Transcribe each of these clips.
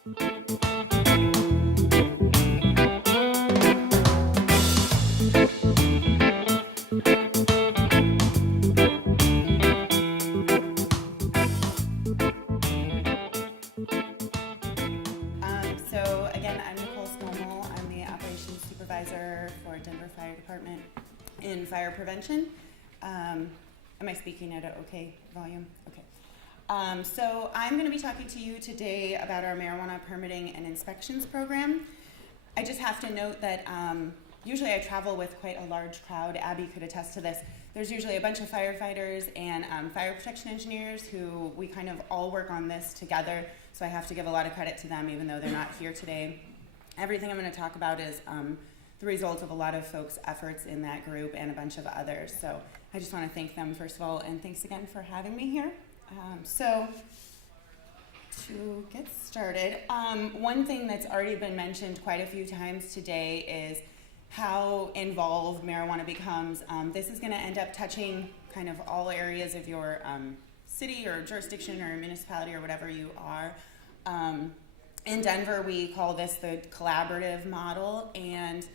So again, I'm Nicole Skoumal. I'm the operations supervisor for Denver Fire Department in fire prevention. Am I speaking at an okay volume? Okay. So I'm going to be talking to you today about our marijuana permitting and inspections program. I just have to note that usually I travel with quite a large crowd. Abby could attest to this. There's usually a bunch of firefighters and fire protection engineers who we kind of all work on this together, so I have to give a lot of credit to them even though they're not here today. Everything I'm going to talk about is the result of a lot of folks' efforts in that group and a bunch of others. So I just want to thank them first of all, and thanks again for having me here. So to get started, one thing that's already been mentioned quite a few times today is how involved marijuana becomes. This is going to end up touching kind of all areas of your city or jurisdiction or municipality or whatever you are. In Denver, we call this the collaborative model, and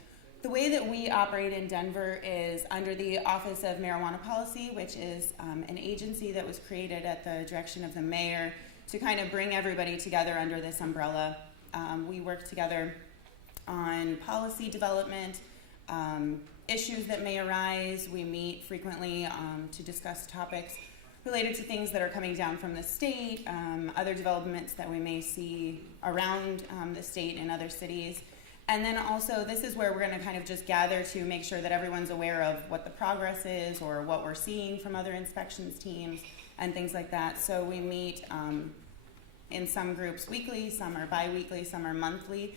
the way that we operate in Denver is under the Office of Marijuana Policy, which is an agency that was created at the direction of the mayor to kind of bring everybody together under this umbrella. We work together on policy development, issues that may arise. We meet frequently to discuss topics related to things that are coming down from the state, other developments that we may see around the state and other cities. And then also, this is where we're going to kind of just gather to make sure that everyone's aware of what the progress is or what we're seeing from other inspections teams and things like that. So we meet in some groups weekly, some are bi-weekly, some are monthly.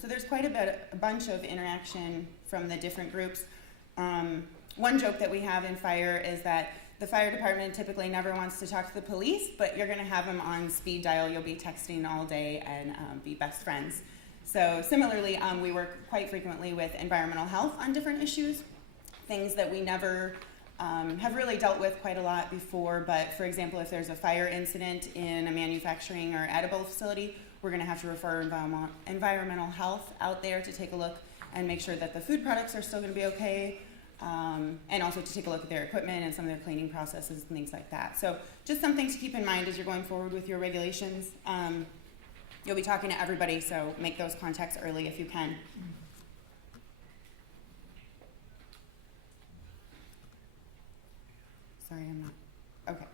So there's quite a bunch of interaction from the different groups. One joke that we have in fire is that the fire department typically never wants to talk to the police, but you're going to have them on speed dial. You'll be texting all day and be best friends. So similarly, we work quite frequently with environmental health on different issues, things that we never have really dealt with quite a lot before. But for example, if there's a fire incident in a manufacturing or edible facility, we're going to have to refer environmental health out there to take a look and make sure that the food products are still going to be okay, and also to take a look at their equipment and some of their cleaning processes and things like that. So just something to keep in mind as you're going forward with your regulations. You'll be talking to everybody, so make those contacts early if you can. Sorry, I'm not. Okay.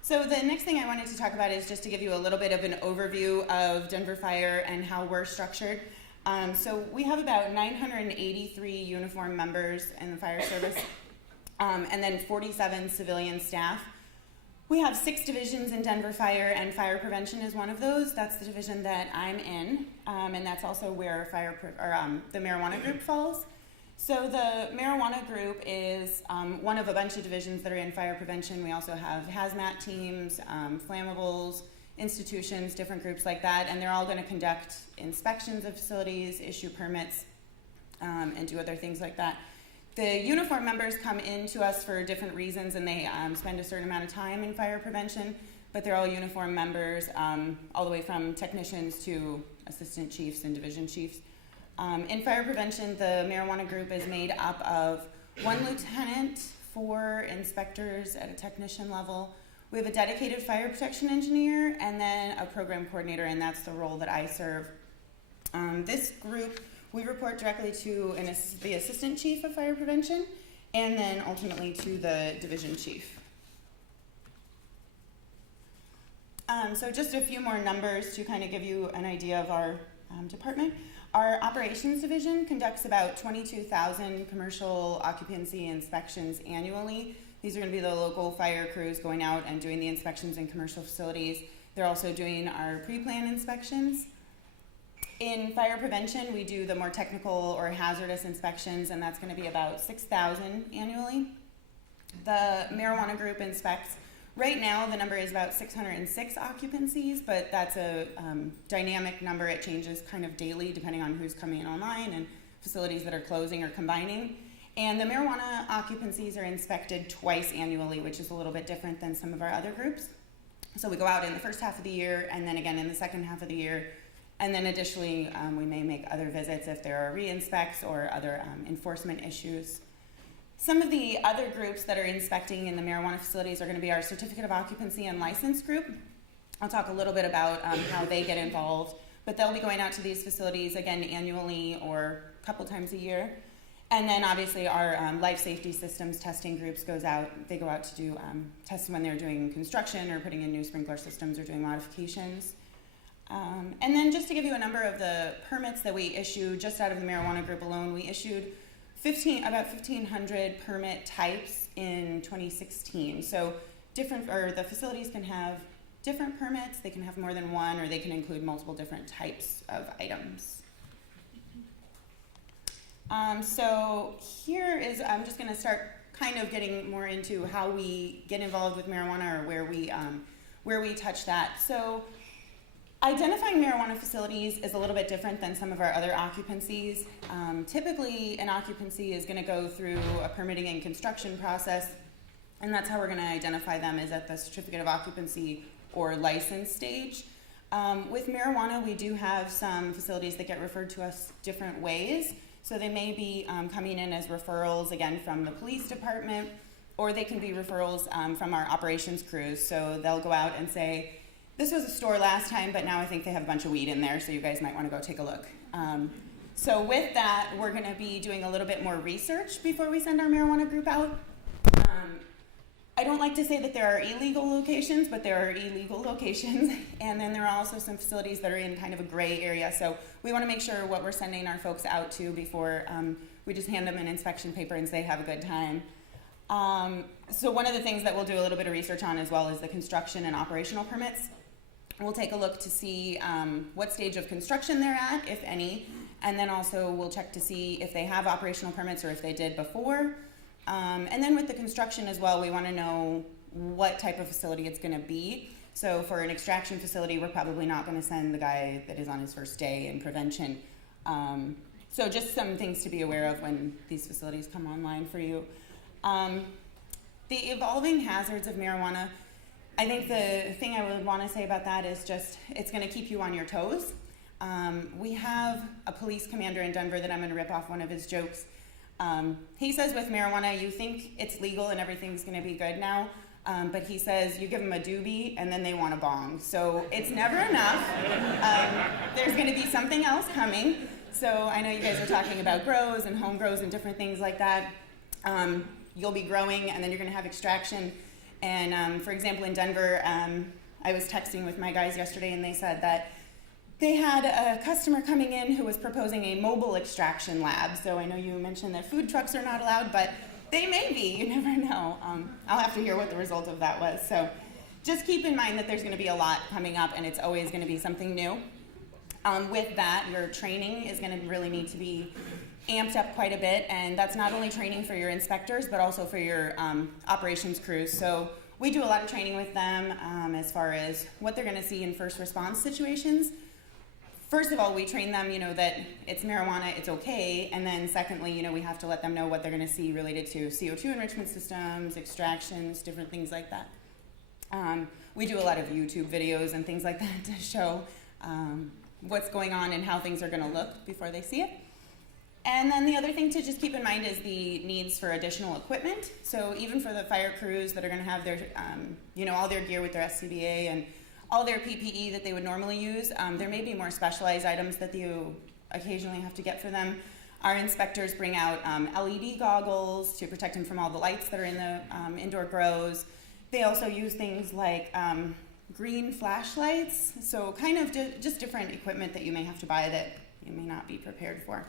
So the next thing I wanted to talk about is just to give you a little bit of an overview of Denver Fire and how we're structured. So we have about 983 uniformed members in the fire service, and then 47 civilian staff. We have 6 divisions in Denver Fire, and fire prevention is one of those. That's the division that I'm in, and that's also where the marijuana group falls. So the marijuana group is one of a bunch of divisions that are in fire prevention. We also have hazmat teams, flammables, institutions, different groups like that, and they're all going to conduct inspections of facilities, issue permits, and do other things like that. The uniform members come into us for different reasons, and they spend a certain amount of time in fire prevention, but they're all uniform members, all the way from technicians to assistant chiefs and division chiefs. In fire prevention, the marijuana group is made up of 1 lieutenant, 4 inspectors at a technician level. We have a dedicated fire protection engineer, and then a program coordinator, and that's the role that I serve. This group, we report directly to the assistant chief of fire prevention, and then ultimately to the division chief. So just a few more numbers to kind of give you an idea of our department. Our operations division conducts about 22,000 commercial occupancy inspections annually. These are going to be the local fire crews going out and doing the inspections in commercial facilities. They're also doing our pre-plan inspections. In fire prevention, we do the more technical or hazardous inspections, and that's going to be about 6,000 annually. The marijuana group inspects. Right now, the number is about 606 occupancies, but that's a dynamic number. It changes kind of daily depending on who's coming online and facilities that are closing or combining. And the marijuana occupancies are inspected twice annually, which is a little bit different than some of our other groups. So we go out in the first half of the year and then again in the second half of the year. And then additionally, we may make other visits if there are re-inspects or other enforcement issues. Some of the other groups that are inspecting in the marijuana facilities are going to be our Certificate of Occupancy and License group. I'll talk a little bit about how they get involved, but they'll be going out to these facilities again annually or a couple times a year. And then obviously our life safety systems testing groups go out to do tests when they're doing construction or putting in new sprinkler systems or doing modifications. And then just to give you a number of the permits that we issue, just out of the marijuana group alone, we issued about 1,500 permit types in 2016. So the facilities can have different permits, they can have more than one, or they can include multiple different types of items. So here is, I'm just gonna start kind of getting more into how we get involved with marijuana or where we touch that. So identifying marijuana facilities is a little bit different than some of our other occupancies. Typically, an occupancy is going to go through a permitting and construction process, and that's how we're going to identify them, is at the certificate of occupancy or license stage. With marijuana, we do have some facilities that get referred to us different ways. So they may be coming in as referrals, again, from the police department, or they can be referrals from our operations crews. So they'll go out and say, this was a store last time, but now I think they have a bunch of weed in there, so you guys might want to go take a look. So with that, we're going to be doing a little bit more research before we send our marijuana group out. I don't like to say that there are illegal locations, but there are illegal locations. And then there are also some facilities that are in kind of a gray area. So we want to make sure what we're sending our folks out to before we just hand them an inspection paper and say have a good time. So one of the things that we'll do a little bit of research on as well is the construction and operational permits. We'll take a look to see what stage of construction they're at, if any, and then also we'll check to see if they have operational permits or if they did before. And then with the construction as well, we want to know what type of facility it's going to be. So for an extraction facility, we're probably not going to send the guy that is on his first day in prevention. So just some things to be aware of when these facilities come online for you. The evolving hazards of marijuana, I think the thing I would want to say about that is just it's going to keep you on your toes. We have a police commander in Denver that I'm going to rip off one of his jokes. He says with marijuana, you think it's legal and everything's going to be good now, but he says you give them a doobie and then they want a bong. So it's never enough. There's going to be something else coming. So I know you guys are talking about grows and home grows and different things like that. You'll be growing and then you're going to have extraction. And for example, in Denver, I was texting with my guys yesterday and they said that they had a customer coming in who was proposing a mobile extraction lab. So I know you mentioned that food trucks are not allowed, but they may be, you never know. I'll have to hear what the result of that was. So just keep in mind that there's going to be a lot coming up and it's always going to be something new. With that, your training is going to really need to be amped up quite a bit, and that's not only training for your inspectors, but also for your operations crews. So we do a lot of training with them as far as what they're going to see in first response situations. First of all, we train them, that it's marijuana, it's okay, and then secondly, we have to let them know what they're going to see related to CO2 enrichment systems, extractions, different things like that. We do a lot of YouTube videos and things like that to show what's going on and how things are going to look before they see it. And then the other thing to just keep in mind is the needs for additional equipment. So even for the fire crews that are going to have their, all their gear with their SCBA and all their PPE that they would normally use, there may be more specialized items that you occasionally have to get for them. Our inspectors bring out LED goggles to protect them from all the lights that are in the indoor grows. They also use things like green flashlights, so kind of just different equipment that you may have to buy that you may not be prepared for.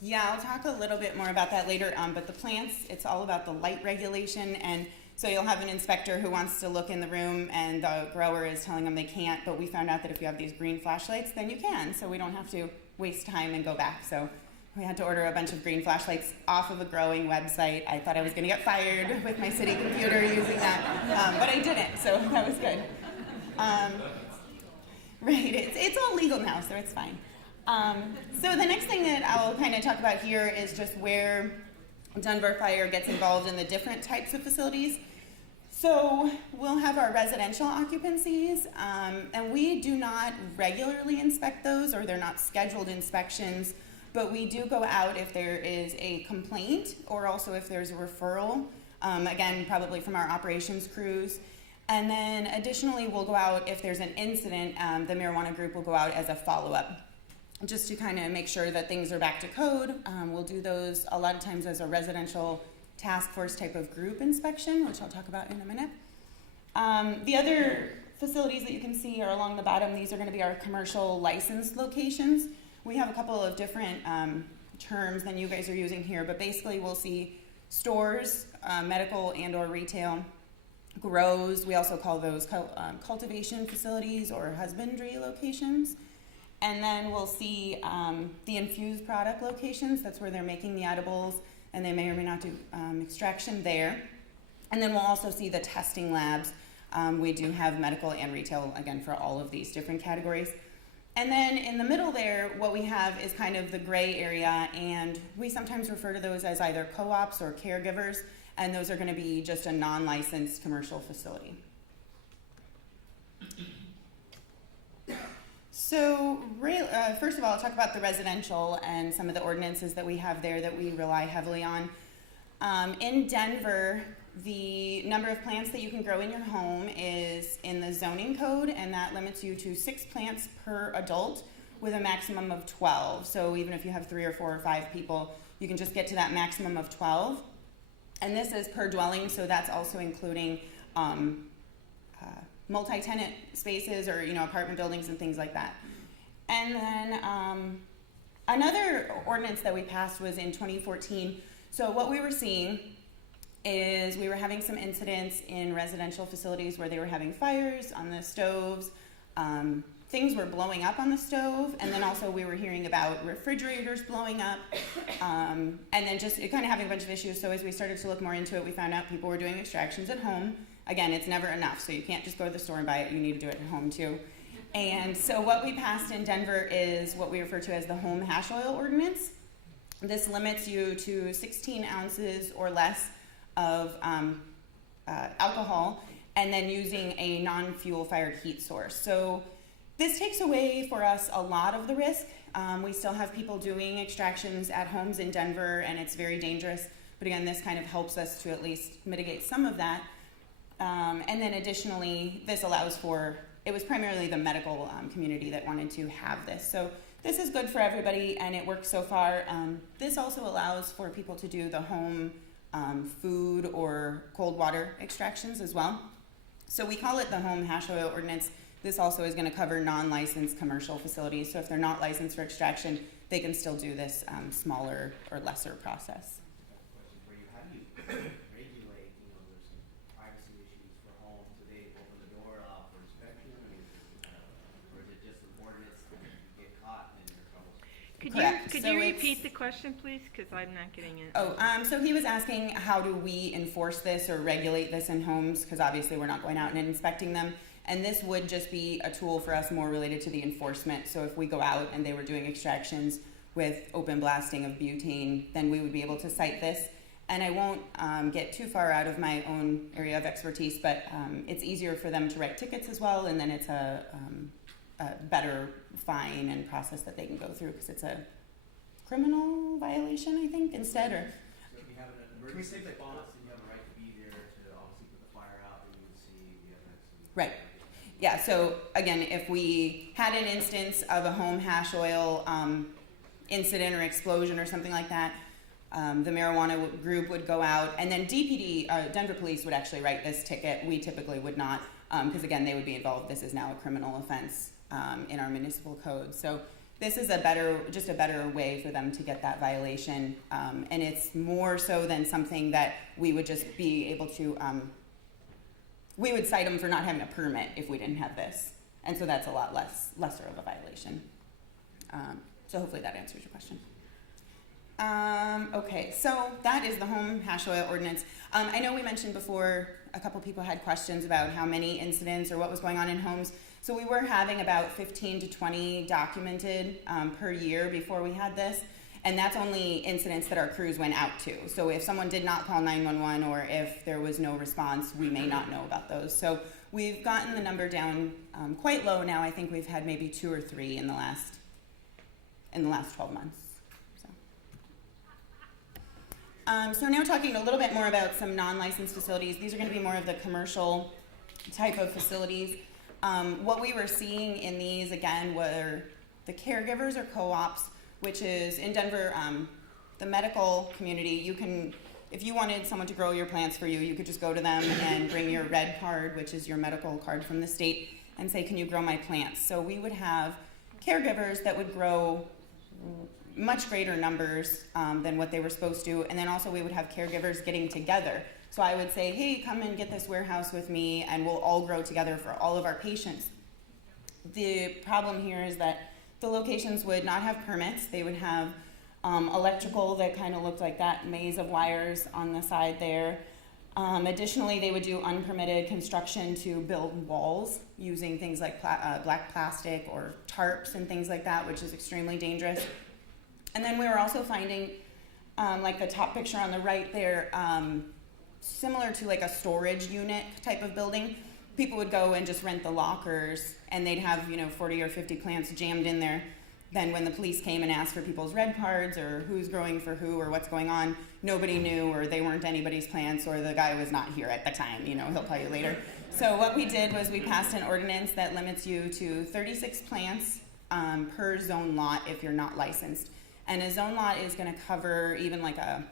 Yeah, I'll talk a little bit more about that later, but the plants, it's all about the light regulation, and so you'll have an inspector who wants to look in the room and the grower is telling them they can't, but we found out that if you have these green flashlights, then you can, so we don't have to waste time and go back. So we had to order a bunch of green flashlights off of a growing website. I thought I was going to get fired with my city computer using that, but I didn't, so that was good. Right, it's all legal now, so it's fine. So the next thing that I'll kind of talk about here is just where Denver Fire gets involved in the different types of facilities. So we'll have our residential occupancies, and we do not regularly inspect those, or they're not scheduled inspections, but we do go out if there is a complaint, or also if there's a referral, again, probably from our operations crews. And then additionally, we'll go out if there's an incident, the marijuana group will go out as a follow-up, just to kind of make sure that things are back to code. We'll do those a lot of times as a residential task force type of group inspection, which I'll talk about in a minute. The other facilities that you can see are along the bottom. These are going to be our commercial licensed locations. We have a couple of different terms than you guys are using here, but basically we'll see stores, medical and or retail, grows, we also call those cultivation facilities or husbandry locations. And then we'll see the infused product locations. That's where they're making the edibles, and they may or may not do extraction there. And then we'll also see the testing labs. We do have medical and retail, again, for all of these different categories. And then in the middle there, what we have is kind of the gray area, and we sometimes refer to those as either co-ops or caregivers, and those are going to be just a non-licensed commercial facility. So first of all, I'll talk about the residential and some of the ordinances that we have there that we rely heavily on. In Denver, the number of plants that you can grow in your home is in the zoning code, and that limits you to 6 plants per adult with a maximum of 12. So even if you have 3 or 4 or 5 people, you can just get to that maximum of 12. And this is per dwelling, so that's also including multi-tenant spaces or apartment buildings and things like that. And then another ordinance that we passed was in 2014. So what we were seeing is we were having some incidents in residential facilities where they were having fires on the stoves. Things were blowing up on the stove, and then also we were hearing about refrigerators blowing up, and then just kind of having a bunch of issues. So as we started to look more into it, we found out people were doing extractions at home. Again, it's never enough, so you can't just go to the store and buy it. You need to do it at home too. And so what we passed in Denver is what we refer to as the home hash oil ordinance. This limits you to 16 ounces or less of alcohol, and then using a non-fuel fired heat source. So this takes away for us a lot of the risk. We still have people doing extractions at homes in Denver, and it's very dangerous. But again, this kind of helps us to at least mitigate some of that. And then additionally, this allows for, it was primarily the medical community that wanted to have this. So this is good for everybody, and it works so far. This also allows for people to do the home food or cold water extractions as well. So we call it the home hash oil ordinance. This also is going to cover non-licensed commercial facilities. So if they're not licensed for extraction, they can still do this smaller or lesser process. How do you regulate, there's some privacy issues for homes. Do they open the door up for inspection? Or is it just an ordinance that you get caught and you're in trouble? Could you repeat the question, please? Because I'm not getting it. So he was asking, how do we enforce this or regulate this in homes? Because obviously we're not going out and inspecting them. And this would just be a tool for us more related to the enforcement. So if we go out and they were doing extractions with open blasting of butane, then we would be able to cite this. And I won't get too far out of my own area of expertise, but it's easier for them to write tickets as well, and then it's a better fine and process that they can go through, because it's a criminal violation, I think, instead. Or so if you have an emergency response and you have a right to be there to obviously put the fire out, then you would see the evidence. right. Yeah, so again, if we had an instance of a home hash oil incident or explosion or something like that, the marijuana group would go out, and then DPD, Denver Police, would actually write this ticket. We typically would not, because again, they would be involved. This is now a criminal offense in our municipal code. So this is just a better way for them to get that violation, and it's more so than something that we would just be able to, we would cite them for not having a permit if we didn't have this. And so that's a lot lesser of a violation. So hopefully that answers your question. Okay, so that is the home hash oil ordinance. I know we mentioned before, a couple people had questions about how many incidents or what was going on in homes. So we were having about 15 to 20 documented per year before we had this. And that's only incidents that our crews went out to. So if someone did not call 911 or if there was no response, we may not know about those. So we've gotten the number down quite low now. I think we've had maybe 2 or 3 in the last 12 months. So now talking a little bit more about some non-licensed facilities. These are going to be more of the commercial type of facilities. What we were seeing in these, again, were the caregivers or co-ops, which is in Denver, the medical community. If you wanted someone to grow your plants for you, you could just go to them and bring your red card, which is your medical card from the state, and say, can you grow my plants? So we would have caregivers that would grow much greater numbers than what they were supposed to. And then also we would have caregivers getting together. So I would say, hey, come and get this warehouse with me and we'll all grow together for all of our patients. The problem here is that the locations would not have permits. They would have electrical that kind of looked like that maze of wires on the side there. Additionally, they would do unpermitted construction to build walls using things like black plastic or tarps and things like that, which is extremely dangerous. And then we were also finding, like the top picture on the right there, similar to like a storage unit type of building. People would go and just rent the lockers and they'd have, 40 or 50 plants jammed in there. Then when the police came and asked for people's red cards or who's growing for who or what's going on, nobody knew or they weren't anybody's plants or the guy was not here at the time, he'll tell you later. So what we did was we passed an ordinance that limits you to 36 plants per zone lot if you're not licensed. And a zone lot is going to cover even like a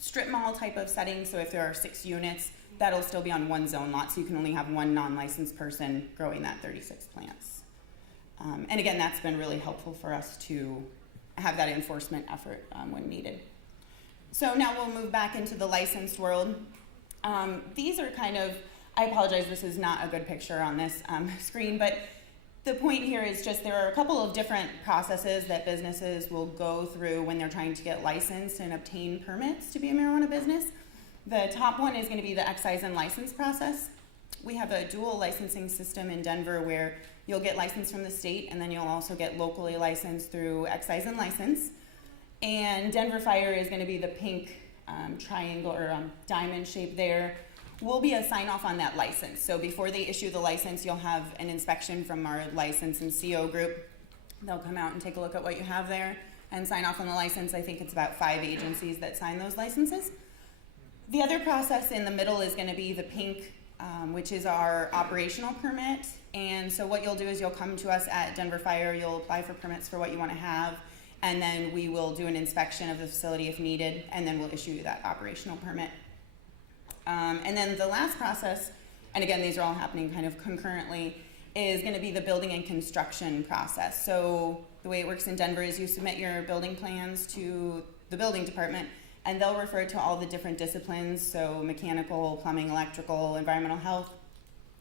strip mall type of setting. So if there are 6 units, that'll still be on one zone lot. So you can only have one non-licensed person growing that 36 plants. And again, that's been really helpful for us to have that enforcement effort when needed. So now we'll move back into the licensed world. These are kind of, I apologize, this is not a good picture on this screen, but the point here is just there are a couple of different processes that businesses will go through when they're trying to get licensed and obtain permits to be a marijuana business. The top one is going to be the excise and license process. We have a dual licensing system in Denver where you'll get licensed from the state and then you'll also get locally licensed through excise and license. And Denver Fire is going to be the pink triangle or diamond shape there. Will be a sign off on that license. So before they issue the license, you'll have an inspection from our license and CO group. They'll come out and take a look at what you have there and sign off on the license. I think it's about 5 agencies that sign those licenses. The other process in the middle is going to be the pink, which is our operational permit. And so what you'll do is you'll come to us at Denver Fire, you'll apply for permits for what you want to have, and then we will do an inspection of the facility if needed, and then we'll issue you that operational permit. And then the last process, and again, these are all happening kind of concurrently, is going to be the building and construction process. So the way it works in Denver is you submit your building plans to the building department, and they'll refer to all the different disciplines, so mechanical, plumbing, electrical, environmental health,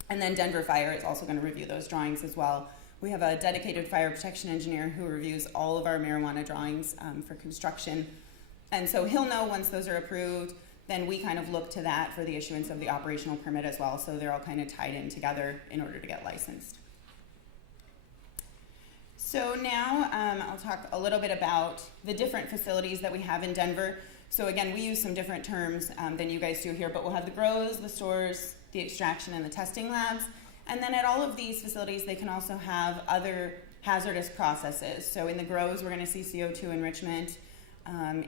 and then Denver Fire is also going to review those drawings as well. We have a dedicated fire protection engineer who reviews all of our marijuana drawings for construction, and so he'll know once those are approved. Then we kind of look to that for the issuance of the operational permit as well, so they're all kind of tied in together in order to get licensed. So now I'll talk a little bit about the different facilities that we have in Denver. So again, we use some different terms than you guys do here, but we'll have the grows, the stores, the extraction, and the testing labs. And then at all of these facilities, they can also have other hazardous processes. So in the grows, we're going to see CO2 enrichment.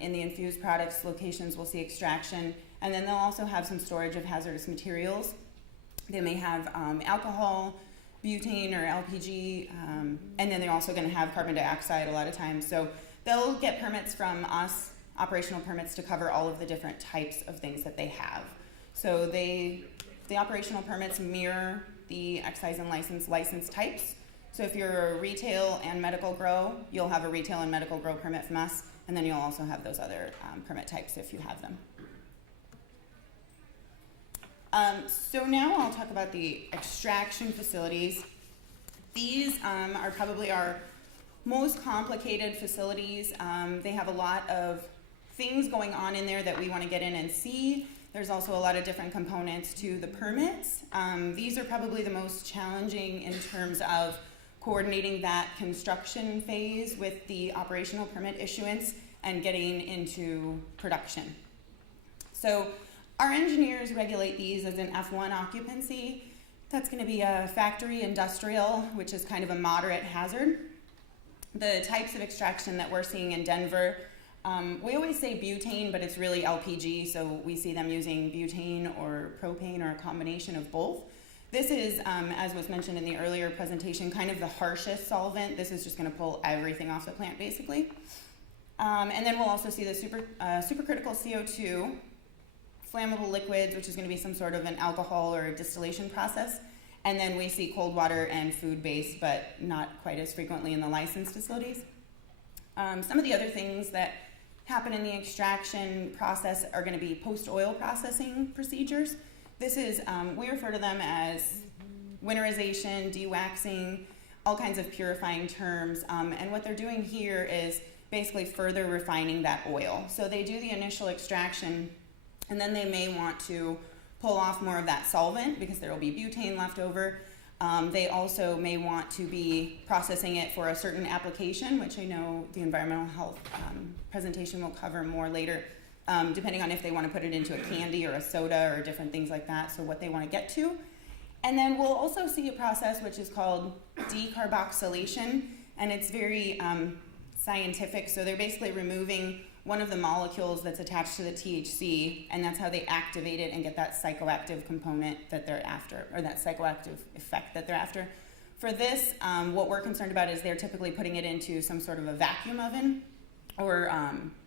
In the infused products locations, we'll see extraction, and then they'll also have some storage of hazardous materials. They may have alcohol, butane or LPG, and then they're also going to have carbon dioxide a lot of times. So they'll get permits from us, operational permits, to cover all of the different types of things that they have. So the operational permits mirror the excise and license types. So if you're a retail and medical grow, you'll have a retail and medical grow permit from us. And then you'll also have those other permit types if you have them. So now I'll talk about the extraction facilities. These are probably our most complicated facilities. They have a lot of things going on in there that we want to get in and see. There's also a lot of different components to the permits. These are probably the most challenging in terms of coordinating that construction phase with the operational permit issuance, and getting into production. So our engineers regulate these as an F1 occupancy. That's going to be a factory industrial, which is kind of a moderate hazard. The types of extraction that we're seeing in Denver, we always say butane, but it's really LPG, so we see them using butane or propane or a combination of both. This is, as was mentioned in the earlier presentation, kind of the harshest solvent. This is just going to pull everything off the plant, basically. And then we'll also see the supercritical CO2, flammable liquids, which is going to be some sort of an alcohol or a distillation process. And then we see cold water and food-based, but not quite as frequently in the licensed facilities. Some of the other things that happen in the extraction process are going to be post-oil processing procedures. This is, we refer to them as winterization, dewaxing, all kinds of purifying terms. And what they're doing here is basically further refining that oil. So they do the initial extraction, and then they may want to pull off more of that solvent because there will be butane left over. They also may want to be processing it for a certain application, which I know the environmental health presentation will cover more later, depending on if they want to put it into a candy or a soda or different things like that, so what they want to get to. And then we'll also see a process which is called decarboxylation, and it's very scientific. So they're basically removing one of the molecules that's attached to the THC, and that's how they activate it and get that psychoactive component that they're after, or that psychoactive effect that they're after. For this, what we're concerned about is they're typically putting it into some sort of a vacuum oven or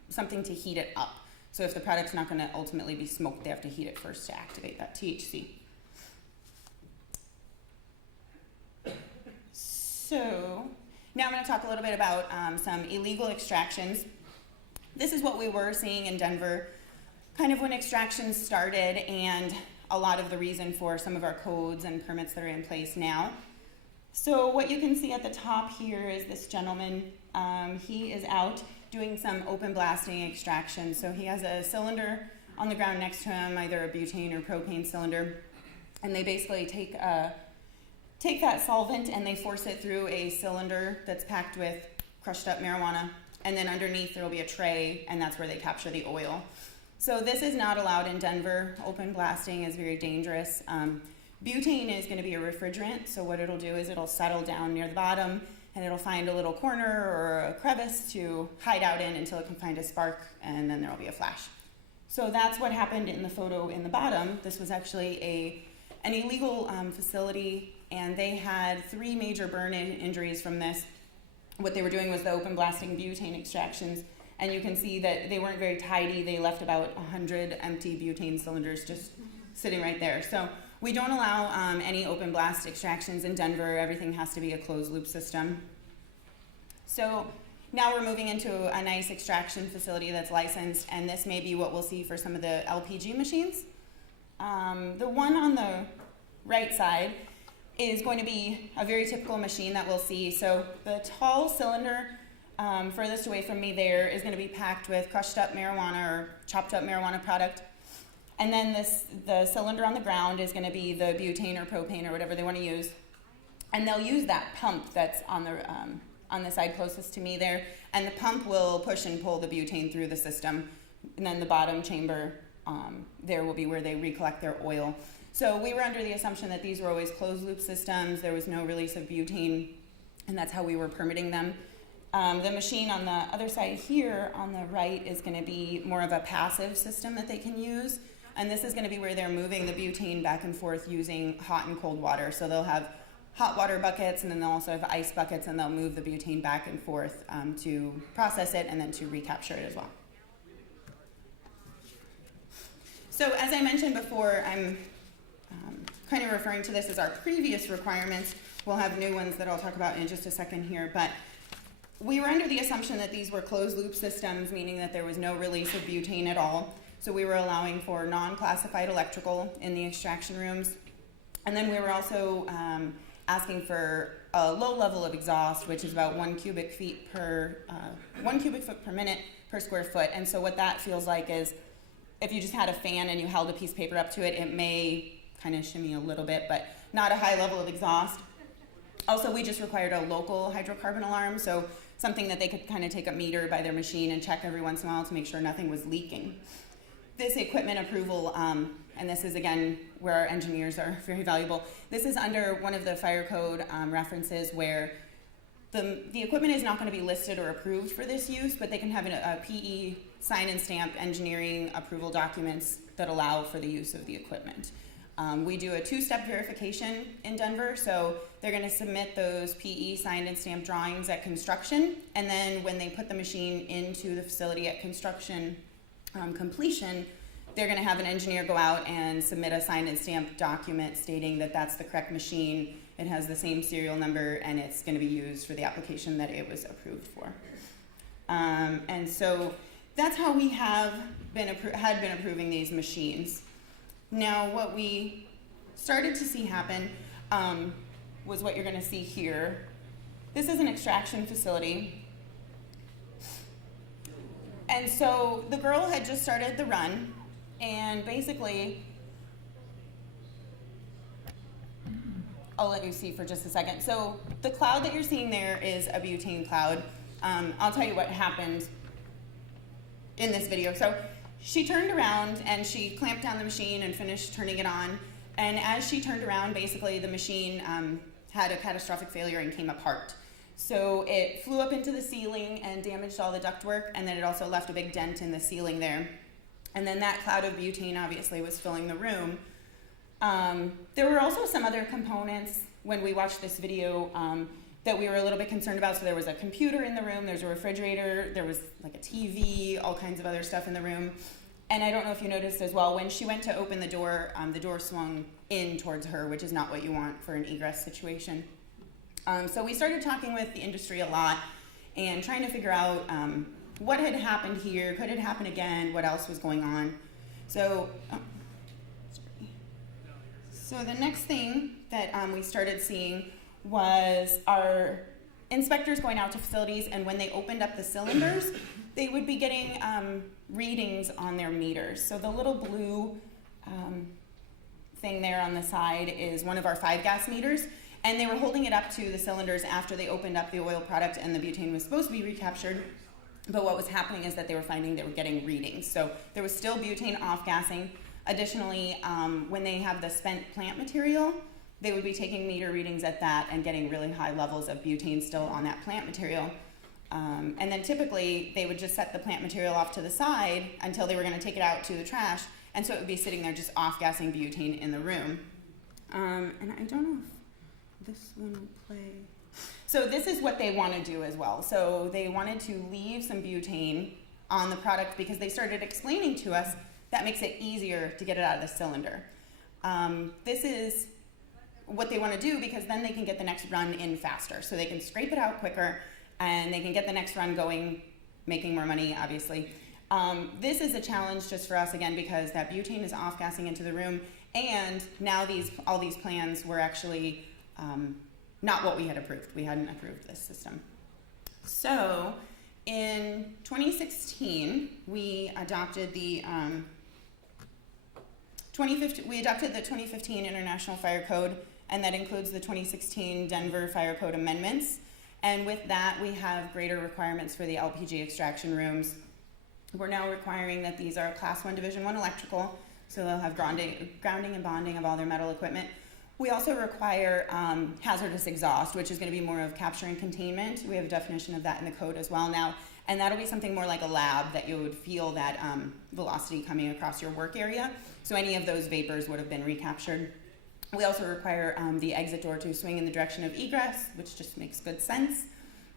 something to heat it up. So if the product's not going to ultimately be smoked, they have to heat it first to activate that THC. So now I'm going to talk a little bit about some illegal extractions. This is what we were seeing in Denver, kind of when extractions started, and a lot of the reason for some of our codes and permits that are in place now. So what you can see at the top here is this gentleman. He is out doing some open blasting extraction. So he has a cylinder on the ground next to him, either a butane or propane cylinder, and they basically take that solvent and they force it through a cylinder that's packed with crushed up marijuana. And then underneath there will be a tray, and that's where they capture the oil. So this is not allowed in Denver. Open blasting is very dangerous. Butane is going to be a refrigerant, so what it'll do is it'll settle down near the bottom, and it'll find a little corner or a crevice to hide out in until it can find a spark, and then there will be a flash. So that's what happened in the photo in the bottom. This was actually an illegal facility, and they had 3 major burn-in injuries from this. What they were doing was the open blasting butane extractions, and you can see that they weren't very tidy. They left about 100 empty butane cylinders just sitting right there. So we don't allow any open blast extractions in Denver. Everything has to be a closed loop system. So now we're moving into a nice extraction facility that's licensed, and this may be what we'll see for some of the LPG machines. The one on the right side is going to be a very typical machine that we'll see. So the tall cylinder furthest away from me there is going to be packed with crushed up marijuana or chopped up marijuana product. And then the cylinder on the ground is going to be the butane or propane or whatever they want to use. And they'll use that pump that's on the side closest to me there. And the pump will push and pull the butane through the system. And then the bottom chamber there will be where they recollect their oil. So we were under the assumption that these were always closed loop systems. There was no release of butane, and that's how we were permitting them. The machine on the other side here on the right is going to be more of a passive system that they can use. And this is going to be where they're moving the butane back and forth using hot and cold water. So they'll have hot water buckets, and then they'll also have ice buckets, and they'll move the butane back and forth to process it and then to recapture it as well. So as I mentioned before, I'm kind of referring to this as our previous requirements. We'll have new ones that I'll talk about in just a second here, but we were under the assumption that these were closed loop systems, meaning that there was no release of butane at all. So we were allowing for non-classified electrical in the extraction rooms. And then we were also asking for a low level of exhaust, which is about 1 cubic foot per minute per square foot. And so what that feels like is if you just had a fan and you held a piece of paper up to it, it may kind of shimmy a little bit, but not a high level of exhaust. Also, we just required a local hydrocarbon alarm. So something that they could kind of take a meter by their machine and check every once in a while to make sure nothing was leaking. This equipment approval, and this is again where our engineers are very valuable. This is under one of the fire code references where the equipment is not going to be listed or approved for this use, but they can have a PE sign and stamp engineering approval documents that allow for the use of the equipment. We do a two-step verification in Denver, so they're going to submit those PE signed and stamped drawings at construction, and then when they put the machine into the facility at construction completion, they're going to have an engineer go out and submit a signed and stamped document stating that that's the correct machine, it has the same serial number, and it's going to be used for the application that it was approved for. And so that's how we had been approving these machines. Now, what we started to see happen was what you're going to see here. This is an extraction facility. And so the girl had just started the run, and basically, I'll let you see for just a second. So the cloud that you're seeing there is a butane cloud. I'll tell you what happened in this video. So she turned around and she clamped down the machine and finished turning it on. And as she turned around, basically the machine had a catastrophic failure and came apart. So it flew up into the ceiling and damaged all the ductwork, and then it also left a big dent in the ceiling there. And then that cloud of butane obviously was filling the room. There were also some other components when we watched this video that we were a little bit concerned about. So there was a computer in the room, there's a refrigerator, there was like a TV, all kinds of other stuff in the room. And I don't know if you noticed as well, when she went to open the door swung in towards her, which is not what you want for an egress situation. So we started talking with the industry a lot and trying to figure out what had happened here, could it happen again, what else was going on. So the next thing that we started seeing was our inspectors going out to facilities, and when they opened up the cylinders, they would be getting readings on their meters. So the little blue thing there on the side is one of our 5-gas meters, and they were holding it up to the cylinders after they opened up the oil product and the butane was supposed to be recaptured. But what was happening is that they were finding they were getting readings. So there was still butane off-gassing. Additionally, when they have the spent plant material, they would be taking meter readings at that and getting really high levels of butane still on that plant material. And then typically, they would just set the plant material off to the side until they were going to take it out to the trash, and so it would be sitting there just off-gassing butane in the room. And I don't know if this one will play. So this is what they want to do as well. So they wanted to leave some butane on the product because they started explaining to us that makes it easier to get it out of the cylinder. This is what they want to do because then they can get the next run in faster. So they can scrape it out quicker and they can get the next run going, making more money, obviously. This is a challenge just for us, again, because that butane is off-gassing into the room, and now all these plans were actually not what we had approved. We hadn't approved this system. So in 2016, we adopted the 2015 International Fire Code, and that includes the 2016 Denver Fire Code amendments. And with that, we have greater requirements for the LPG extraction rooms. We're now requiring that these are Class 1 Division 1 electrical, so they'll have grounding and bonding of all their metal equipment. We also require hazardous exhaust, which is going to be more of capture and containment. We have a definition of that in the code as well now, and that'll be something more like a lab that you would feel that velocity coming across your work area. So any of those vapors would have been recaptured. We also require the exit door to swing in the direction of egress, which just makes good sense.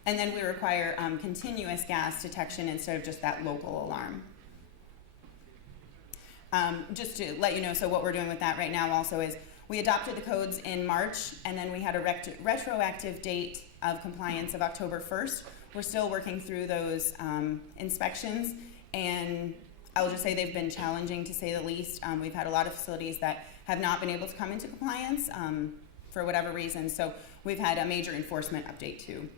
And then we require continuous gas detection instead of just that local alarm. Just to let you know, so what we're doing with that right now also is we adopted the codes in March, and then we had a retroactive date of compliance of October 1st. We're still working through those inspections, and I will just say they've been challenging to say the least. We've had a lot of facilities that have not been able to come into compliance for whatever reason, so we've had a major enforcement update to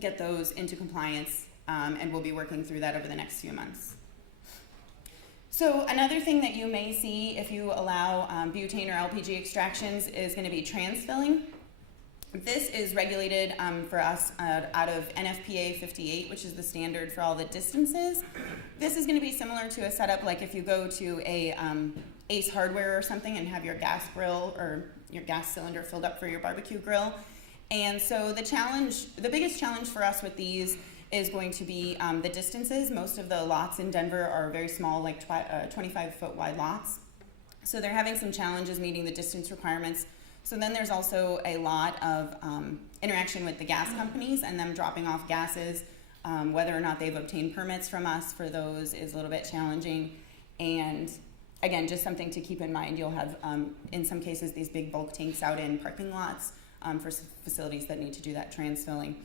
get those into compliance, and we'll be working through that over the next few months. So another thing that you may see if you allow butane or LPG extractions is going to be transfilling. This is regulated for us out of NFPA 58, which is the standard for all the distances. This is going to be similar to a setup like if you go to a Ace Hardware or something and have your gas grill or your gas cylinder filled up for your barbecue grill. And so the biggest challenge for us with these is going to be the distances. Most of the lots in Denver are very small, like 25-foot wide lots. So they're having some challenges meeting the distance requirements. So then there's also a lot of interaction with the gas companies and them dropping off gases. Whether or not they've obtained permits from us for those is a little bit challenging. And again, just something to keep in mind, you'll have, in some cases, these big bulk tanks out in parking lots for facilities that need to do that transfilling.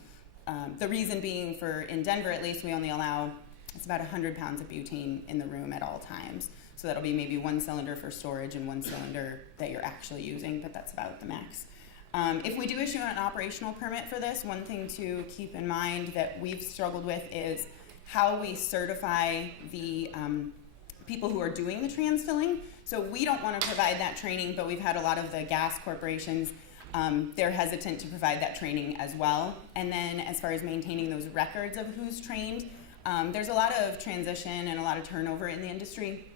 The reason being in Denver at least, we only allow, it's about 100 pounds of butane in the room at all times. So that'll be maybe one cylinder for storage and one cylinder that you're actually using, but that's about the max. If we do issue an operational permit for this, one thing to keep in mind that we've struggled with is how we certify the people who are doing the transfilling. So we don't want to provide that training, but we've had a lot of the gas corporations, they're hesitant to provide that training as well. And then as far as maintaining those records of who's trained, there's a lot of transition and a lot of turnover in the industry.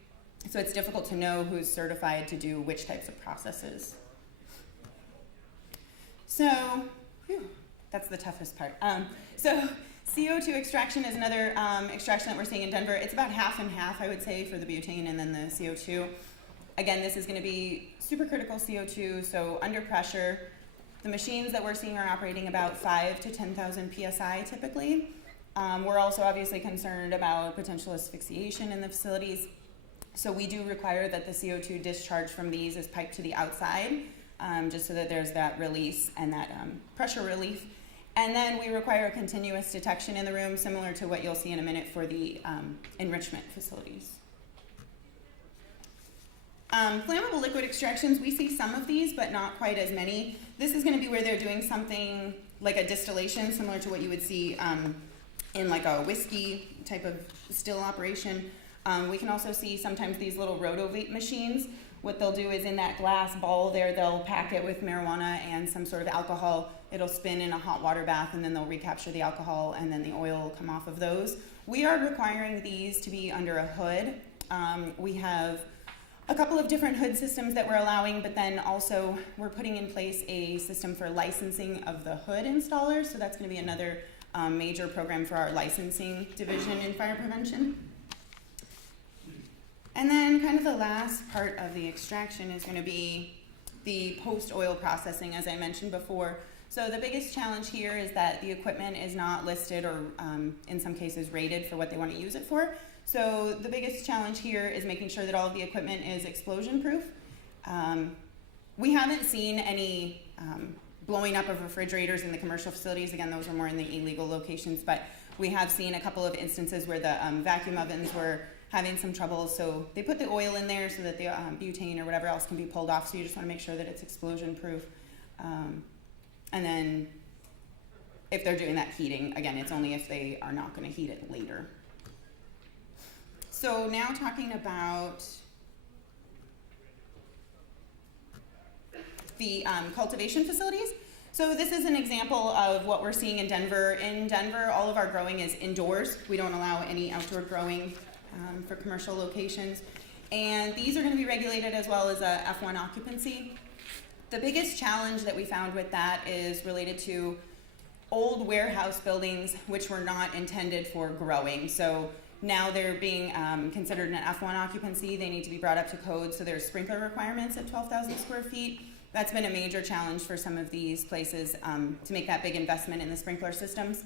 So it's difficult to know who's certified to do which types of processes. So, that's the toughest part. So CO2 extraction is another extraction that we're seeing in Denver. It's about half and half, I would say, for the butane and then the CO2. Again, this is going to be supercritical CO2, so under pressure. The machines that we're seeing are operating about 5 to 10,000 psi typically. We're also obviously concerned about potential asphyxiation in the facilities. So we do require that the CO2 discharge from these is piped to the outside, just so that there's that release and that pressure relief. And then we require a continuous detection in the room, similar to what you'll see in a minute for the enrichment facilities. Flammable liquid extractions, we see some of these, but not quite as many. This is going to be where they're doing something like a distillation, similar to what you would see in like a whiskey type of still operation. We can also see sometimes these little rotovate machines. What they'll do is in that glass ball there, they'll pack it with marijuana and some sort of alcohol. It'll spin in a hot water bath, and then they'll recapture the alcohol, and then the oil will come off of those. We are requiring these to be under a hood. We have a couple of different hood systems that we're allowing, but then also we're putting in place a system for licensing of the hood installers. So that's going to be another major program for our licensing division in fire prevention. And then kind of the last part of the extraction is going to be the post-oil processing, as I mentioned before. So the biggest challenge here is that the equipment is not listed or in some cases rated for what they want to use it for. So the biggest challenge here is making sure that all of the equipment is explosion proof. We haven't seen any blowing up of refrigerators in the commercial facilities. Again, those are more in the illegal locations, but we have seen a couple of instances where the vacuum ovens were having some trouble, so they put the oil in there so that the butane or whatever else can be pulled off, so you just want to make sure that it's explosion proof. And then if they're doing that heating, again, it's only if they are not going to heat it later. So now talking about the cultivation facilities. So this is an example of what we're seeing in Denver. In Denver, all of our growing is indoors. We don't allow any outdoor growing for commercial locations. And these are going to be regulated as well as a F1 occupancy. The biggest challenge that we found with that is related to old warehouse buildings which were not intended for growing. So now they're being considered an F1 occupancy. They need to be brought up to code, so there's sprinkler requirements at 12,000 square feet. That's been a major challenge for some of these places to make that big investment in the sprinkler systems.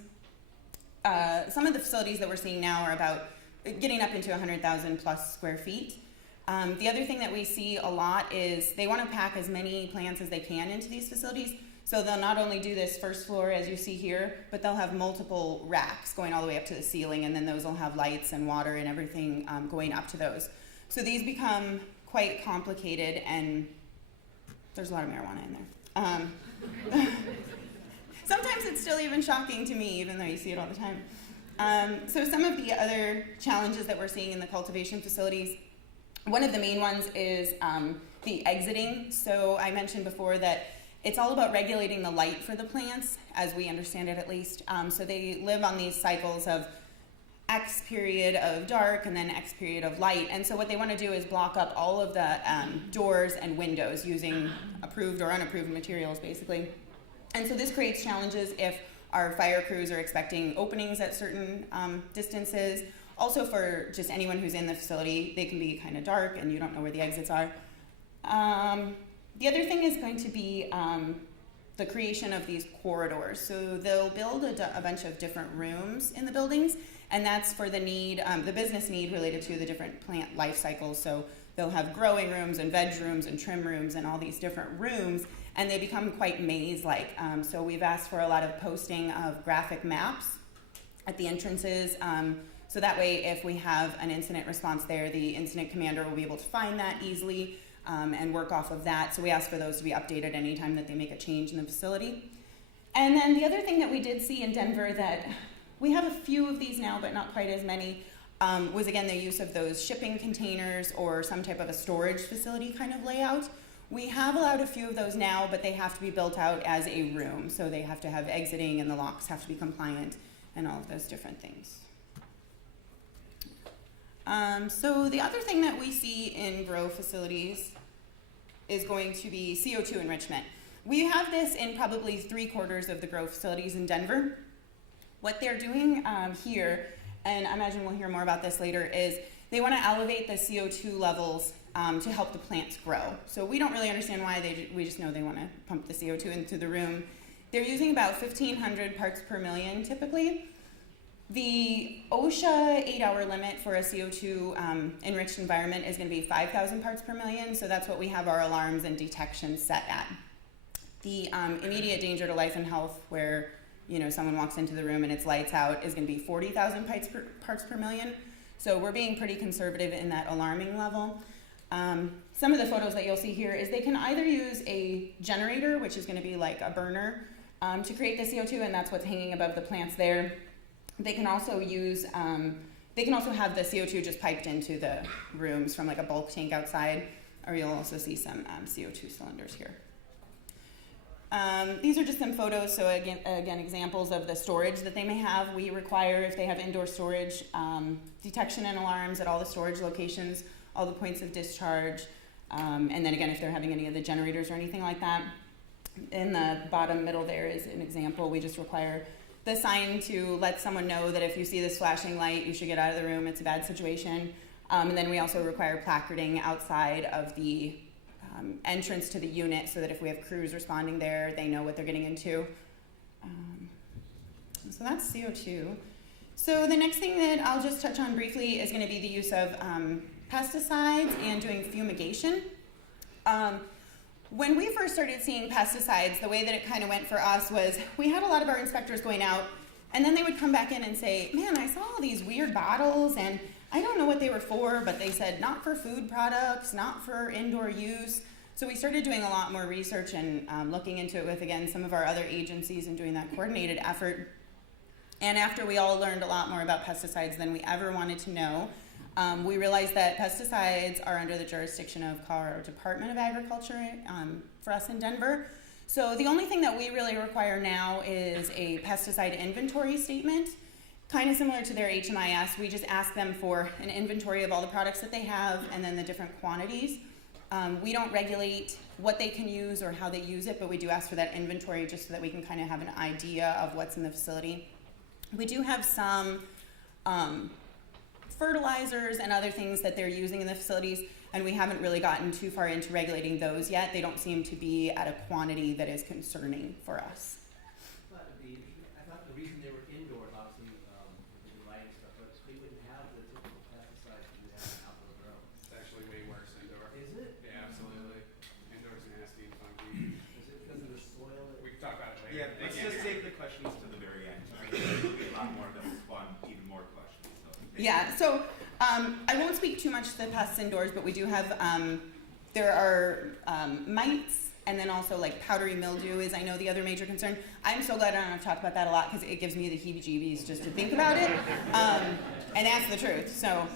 Some of the facilities that we're seeing now are about getting up into 100,000 plus square feet. The other thing that we see a lot is they want to pack as many plants as they can into these facilities. So they'll not only do this first floor as you see here, but they'll have multiple racks going all the way up to the ceiling, and then those will have lights and water and everything going up to those. So these become quite complicated, and there's a lot of marijuana in there. Sometimes it's still even shocking to me, even though you see it all the time. So some of the other challenges that we're seeing in the cultivation facilities, one of the main ones is the exiting. So I mentioned before that It's all about regulating the light for the plants, as we understand it at least. So they live on these cycles of X period of dark and then X period of light. And so what they want to do is block up all of the doors and windows using approved or unapproved materials, basically. And so this creates challenges if our fire crews are expecting openings at certain distances. Also for just anyone who's in the facility, they can be kind of dark and you don't know where the exits are. The other thing is going to be the creation of these corridors. So they'll build a bunch of different rooms in the buildings, and that's for the need, the business need related to the different plant life cycles. So they'll have growing rooms and veg rooms and trim rooms and all these different rooms, and they become quite maze-like. So we've asked for a lot of posting of graphic maps at the entrances. So that way, if we have an incident response there, the incident commander will be able to find that easily and work off of that. So we ask for those to be updated anytime that they make a change in the facility. And then the other thing that we did see in Denver that we have a few of these now, but not quite as many, was again the use of those shipping containers or some type of a storage facility kind of layout. We have allowed a few of those now, but they have to be built out as a room. So they have to have exiting and the locks have to be compliant and all of those different things. So the other thing that we see in grow facilities is going to be CO2 enrichment. We have this in probably 3/4 of the grow facilities in Denver. What they're doing here, and I imagine we'll hear more about this later, is they want to elevate the CO2 levels to help the plants grow. So we don't really understand why, we just know they want to pump the CO2 into the room. They're using about 1,500 parts per million typically. The OSHA 8-hour limit for a CO2 enriched environment is going to be 5,000 parts per million, so that's what we have our alarms and detection set at. The immediate danger to life and health, where someone walks into the room and it's lights out, is going to be 40,000 parts per million. So we're being pretty conservative in that alarming level. Some of the photos that you'll see here is they can either use a generator, which is going to be like a burner, to create the CO2, and that's what's hanging above the plants there. They can also use, they can also have the CO2 just piped into the rooms from like a bulk tank outside, or you'll also see some CO2 cylinders here. These are just some photos, so again, examples of the storage that they may have. We require, if they have indoor storage, detection and alarms at all the storage locations, all the points of discharge, and then again, if they're having any of the generators or anything like that. In the bottom middle there is an example. We just require the sign to let someone know that if you see this flashing light, you should get out of the room, it's a bad situation. And then we also require placarding outside of the entrance to the unit so that if we have crews responding there, they know what they're getting into. So that's CO2. So the next thing that I'll just touch on briefly is going to be the use of pesticides and doing fumigation. When we first started seeing pesticides, the way that it kind of went for us was we had a lot of our inspectors going out, and then they would come back in and say, man, I saw all these weird bottles, and I don't know what they were for, but they said not for food products, not for indoor use. So we started doing a lot more research and looking into it with, again, some of our other agencies and doing that coordinated effort. And after we all learned a lot more about pesticides than we ever wanted to know, we realized that pesticides are under the jurisdiction of our Department of Agriculture for us in Denver. So the only thing that we really require now is a pesticide inventory statement, kind of similar to their HMIS. We just ask them for an inventory of all the products that they have and then the different quantities. We don't regulate what they can use or how they use it, but we do ask for that inventory just so that we can kind of have an idea of what's in the facility. We do have some fertilizers and other things that they're using in the facilities, and we haven't really gotten too far into regulating those yet. They don't seem to be at a quantity that is concerning for us. I thought the reason they were indoors, obviously, with the light and stuff, but we wouldn't have the typical pesticides that we have in outdoor grow. It's actually way worse indoor. Is it? Yeah, absolutely. Indoor's nasty and funky. Is it because of the soil? We can talk about it later. Yeah, let's just save the questions to the very end. There'll be a lot more that will spawn even more questions. Yeah, so I won't speak too much to the pests indoors, but we do have, there are mites, and then also like powdery mildew is, I know, the other major concern. I'm so glad I don't have to talk about that a lot because it gives me the heebie-jeebies just to think about it, and that's the truth. So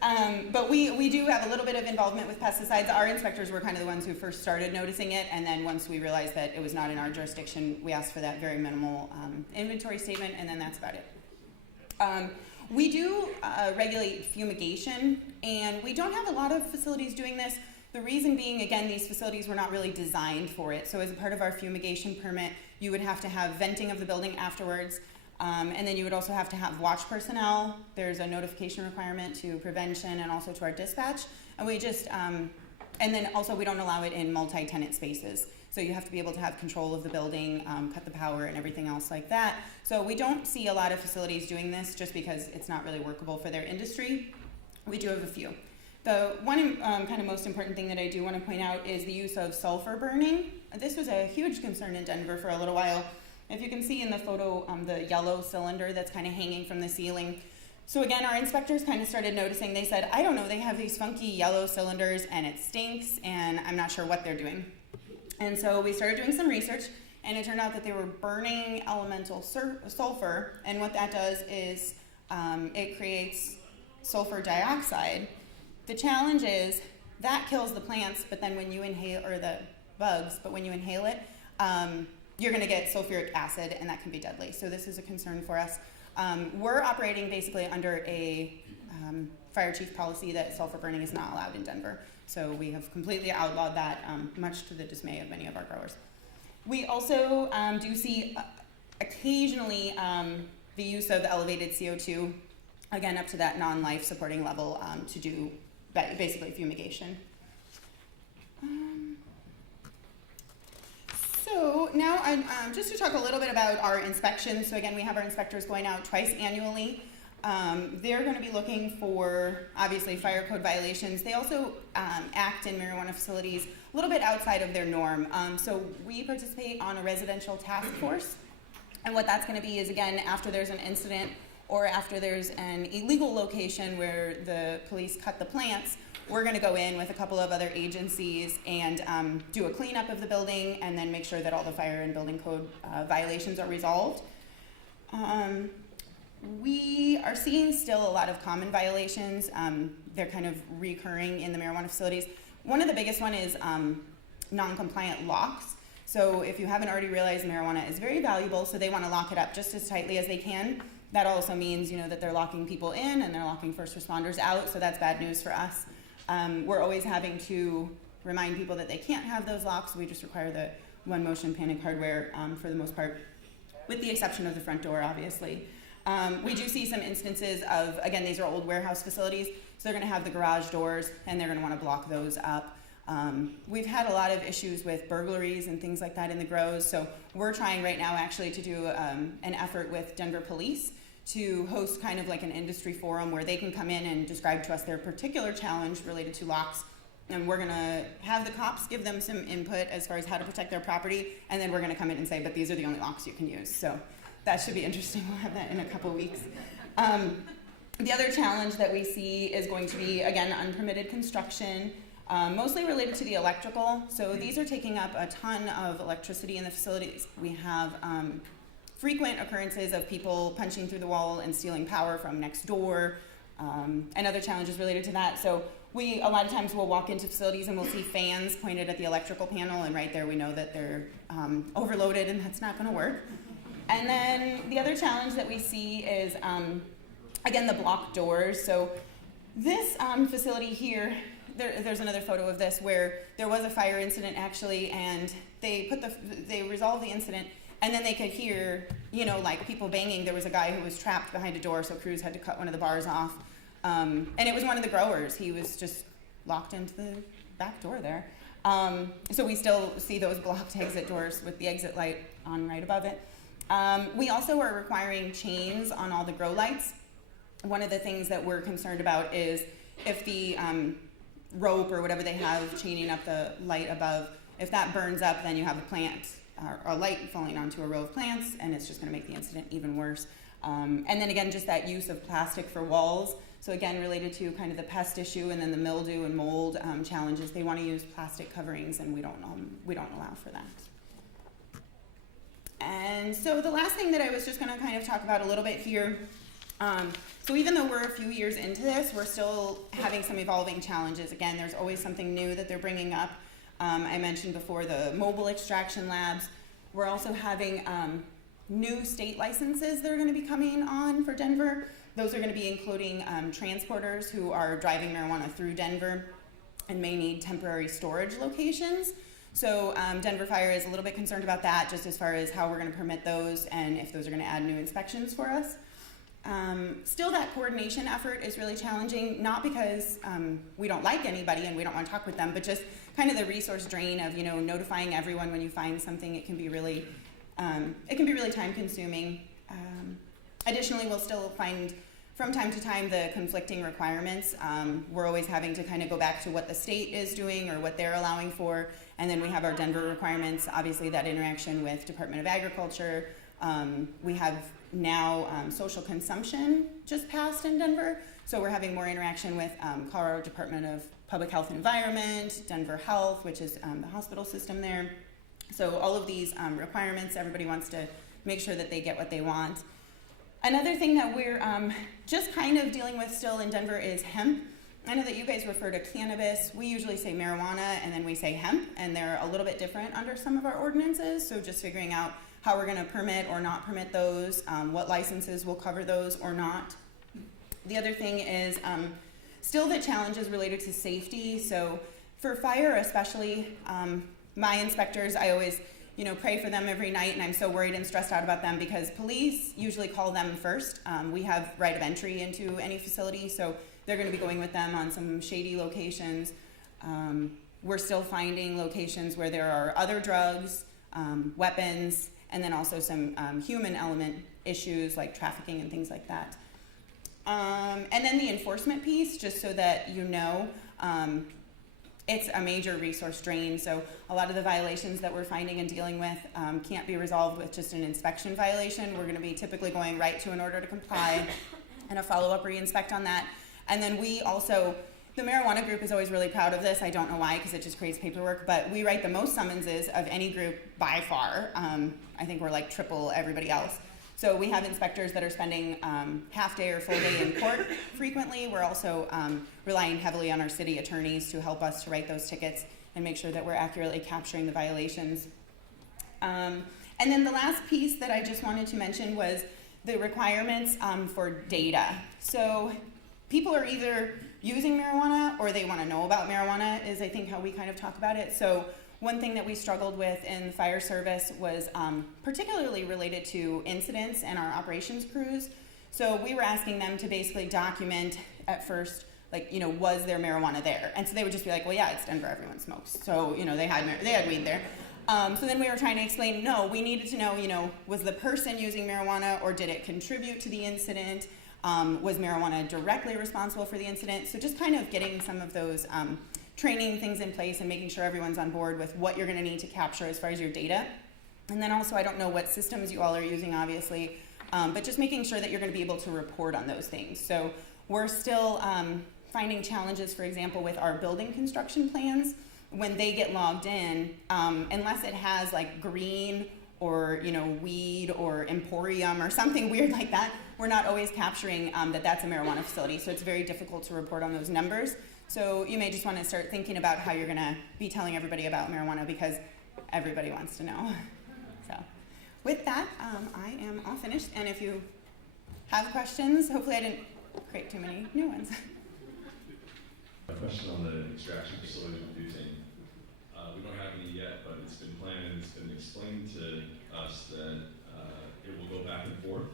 But we do have a little bit of involvement with pesticides. Our inspectors were kind of the ones who first started noticing it, and then once we realized that it was not in our jurisdiction, we asked for that very minimal inventory statement, and then that's about it. We do regulate fumigation, and we don't have a lot of facilities doing this. The reason being, again, these facilities were not really designed for it. So as a part of our fumigation permit, you would have to have venting of the building afterwards. And then you would also have to have watch personnel. There's a notification requirement to prevention and also to our dispatch. And we just, and then also we don't allow it in multi-tenant spaces. So you have to be able to have control of the building, cut the power and everything else like that. So we don't see a lot of facilities doing this just because it's not really workable for their industry. We do have a few. The one kind of most important thing that I do want to point out is the use of sulfur burning. This was a huge concern in Denver for a little while. If you can see in the photo, the yellow cylinder that's kind of hanging from the ceiling. So again, our inspectors kind of started noticing, they said, I don't know, they have these funky yellow cylinders and it stinks and I'm not sure what they're doing. And so we started doing some research and it turned out that they were burning elemental sulfur, and what that does is it creates sulfur dioxide. The challenge is that kills the plants, but then when you inhale, or the bugs, but when you inhale it, you're going to get sulfuric acid, and that can be deadly. So this is a concern for us. We're operating basically under a fire chief policy that sulfur burning is not allowed in Denver. So we have completely outlawed that, much to the dismay of many of our growers. We also do see occasionally the use of elevated CO2, again up to that non-life supporting level, to do basically fumigation. So now just to talk a little bit about our inspections. So again, we have our inspectors going out twice annually. They're going to be looking for, obviously, fire code violations. They also act in marijuana facilities a little bit outside of their norm. So we participate on a residential task force. And what that's going to be is, again, after there's an incident or after there's an illegal location where the police cut the plants, we're going to go in with a couple of other agencies and do a cleanup of the building and then make sure that all the fire and building code violations are resolved. We are seeing still a lot of common violations. They're kind of recurring in the marijuana facilities. One of the biggest one is non-compliant locks. So if you haven't already realized, marijuana is very valuable, so they want to lock it up just as tightly as they can. That also means, that they're locking people in and they're locking first responders out, so that's bad news for us. We're always having to remind people that they can't have those locks. We just require the one motion panic hardware for the most part, with the exception of the front door, obviously. We do see some instances of, again, these are old warehouse facilities, so they're going to have the garage doors and they're going to want to block those up. We've had a lot of issues with burglaries and things like that in the grows, so we're trying right now actually to do an effort with Denver Police to host kind of like an industry forum where they can come in and describe to us their particular challenge related to locks. And we're going to have the cops give them some input as far as how to protect their property, and then we're going to come in and say, but these are the only locks you can use. So that should be interesting. We'll have that in a couple weeks. The other challenge that we see is going to be, again, unpermitted construction, mostly related to the electrical. So these are taking up a ton of electricity in the facilities. We have frequent occurrences of people punching through the wall and stealing power from next door, and other challenges related to that. So we, a lot of times, will walk into facilities and we'll see fans pointed at the electrical panel, and right there we know that they're overloaded and that's not going to work. And then the other challenge that we see is, again, the blocked doors. So this facility here, there's another photo of this where there was a fire incident actually, and they resolved the incident. And then they could hear, like people banging. There was a guy who was trapped behind a door, so crews had to cut one of the bars off. And it was one of the growers. He was just locked into the back door there. So we still see those blocked exit doors with the exit light on right above it. We also are requiring chains on all the grow lights. One of the things that we're concerned about is if the rope or whatever they have chaining up the light above, if that burns up, then you have a plant or a light falling onto a row of plants, and it's just going to make the incident even worse. And then again, just that use of plastic for walls. So again, related to kind of the pest issue and then the mildew and mold challenges, they want to use plastic coverings, and we don't allow for that. And so the last thing that I was just going to kind of talk about a little bit here So even though we're a few years into this, we're still having some evolving challenges. Again, there's always something new that they're bringing up. I mentioned before the mobile extraction labs. We're also having new state licenses that are going to be coming on for Denver. Those are going to be including transporters who are driving marijuana through Denver and may need temporary storage locations. So Denver Fire is a little bit concerned about that, just as far as how we're going to permit those and if those are going to add new inspections for us. Still, that coordination effort is really challenging, not because we don't like anybody and we don't want to talk with them, but just kind of the resource drain of, you know, notifying everyone when you find something. It can be really time consuming. Additionally, we'll still find from time to time the conflicting requirements. We're always having to kind of go back to what the state is doing or what they're allowing for, and then we have our Denver requirements, obviously that interaction with Department of Agriculture. We have now social consumption just passed in Denver, so we're having more interaction with Colorado Department of Public Health Environment, Denver Health, which is the hospital system there. So all of these requirements, everybody wants to make sure that they get what they want. Another thing that we're just kind of dealing with still in Denver is hemp. I know that you guys refer to cannabis. We usually say marijuana and then we say hemp, and they're a little bit different under some of our ordinances, so just figuring out how we're going to permit or not permit those, what licenses will cover those or not. The other thing is still the challenges related to safety. So for fire especially, my inspectors, I always pray for them every night, and I'm so worried and stressed out about them because police usually call them first. We have right of entry into any facility, so they're going to be going with them on some shady locations. We're still finding locations where there are other drugs, weapons, and then also some human element issues like trafficking and things like that. And then the enforcement piece, just so that you know, it's a major resource drain. So a lot of the violations that we're finding and dealing with can't be resolved with just an inspection violation. We're going to be typically going right to an order to comply and a follow-up re-inspect on that. And then we also, the marijuana group is always really proud of this. I don't know why, because it just creates paperwork, but we write the most summonses of any group by far. I think we're like triple everybody else. So we have inspectors that are spending half day or full day in court frequently. We're also relying heavily on our city attorneys to help us to write those tickets and make sure that we're accurately capturing the violations. And then the last piece that I just wanted to mention was the requirements for data. So people are either using marijuana or they want to know about marijuana is, I think, how we kind of talk about it. So one thing that we struggled with in the fire service was particularly related to incidents and our operations crews. So we were asking them to basically document at first, like, was there marijuana there? And so they would just be like, well, yeah, it's Denver, everyone smokes. So, they had weed there. So then we were trying to explain, no, we needed to know, was the person using marijuana or did it contribute to the incident? Was marijuana directly responsible for the incident? So just kind of getting some of those training things in place and making sure everyone's on board with what you're going to need to capture as far as your data. And then also, I don't know what systems you all are using, obviously, but just making sure that you're going to be able to report on those things. So we're still finding challenges, for example, with our building construction plans. When they get logged in, unless it has like green or weed or emporium or something weird like that, we're not always capturing that that's a marijuana facility. So it's very difficult to report on those numbers. So you may just want to start thinking about how you're going to be telling everybody about marijuana, because everybody wants to know. So with that, I am all finished. And if you have questions, hopefully I didn't create too many new ones. A question on the extraction facility with butane. We don't have any yet, but it's been planned and it's been explained to us that it will go back and forth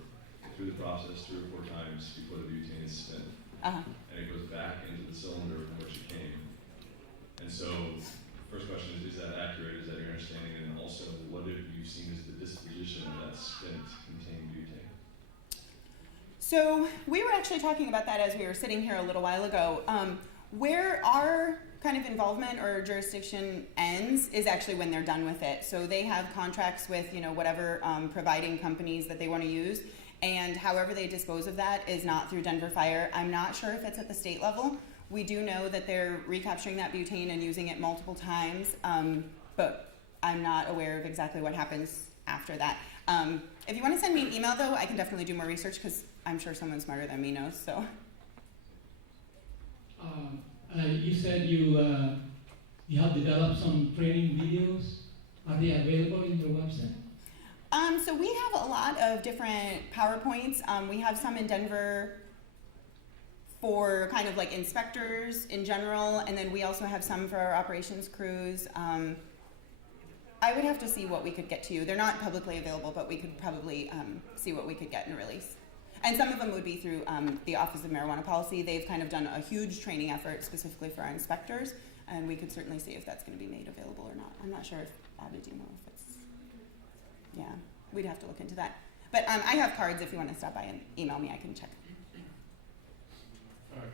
through the process 3 or 4 times before the butane is spent. And it goes back into the cylinder from which it came. And so, first question is that accurate? Is that your understanding? And also, what have you seen as the disposition of that spent contained butane? So we were actually talking about that as we were sitting here a little while ago. Where our kind of involvement or jurisdiction ends is actually when they're done with it. So they have contracts with whatever providing companies that they want to use. And however they dispose of that is not through Denver Fire. I'm not sure if it's at the state level. We do know that they're recapturing that butane and using it multiple times, but I'm not aware of exactly what happens after that. If you want to send me an email, though, I can definitely do more research because I'm sure someone smarter than me knows. So. You said you have developed some training videos. Are they available in your website? So we have a lot of different PowerPoints. We have some in Denver for kind of like inspectors in general, and then we also have some for our operations crews. I would have to see what we could get to you. They're not publicly available, but we could probably see what we could get and release. And some of them would be through the Office of Marijuana Policy. They've kind of done a huge training effort specifically for our inspectors, and we could certainly see if that's going to be made available or not. I'm not sure if, Abby, do you know if it's, yeah, we'd have to look into that. But I have cards if you want to stop by and email me, I can check.